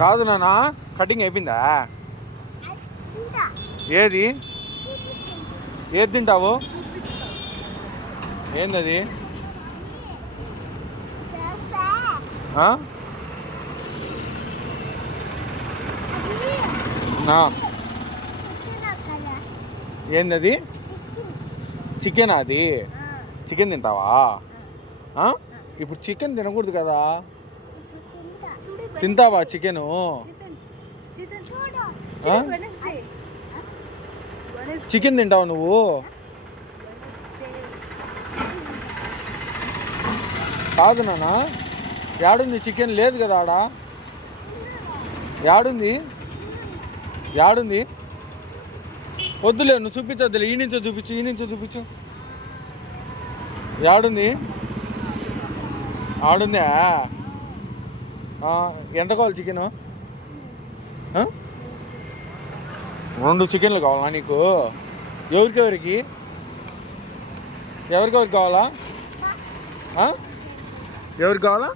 కాదు నాన్న, కటింగ్ అయిపోయిందా? ఏది ఏది తింటావు? ఏందది? ఏందది? చికెన్. అది చికెన్ తింటావా? ఇప్పుడు చికెన్ తినకూడదు కదా. తింటావా చికెను? చికెన్ తింటావా నువ్వు? కాదు నాన్న, యాడుంది చికెన్? లేదు కదా ఆడ. యాడుంది? యాడుంది? వద్దులే, నువ్వు చూపించొద్దులే. ఈ నుంచో చూపించు, ఈ నుంచో చూపించు. యాడుంది? ఆడుందా? ఎంత కావాలి చికెను? 2 చికెన్లు కావాలా నీకు? ఎవరికెవరికి కావాలా? ఎవరికి కావాలా?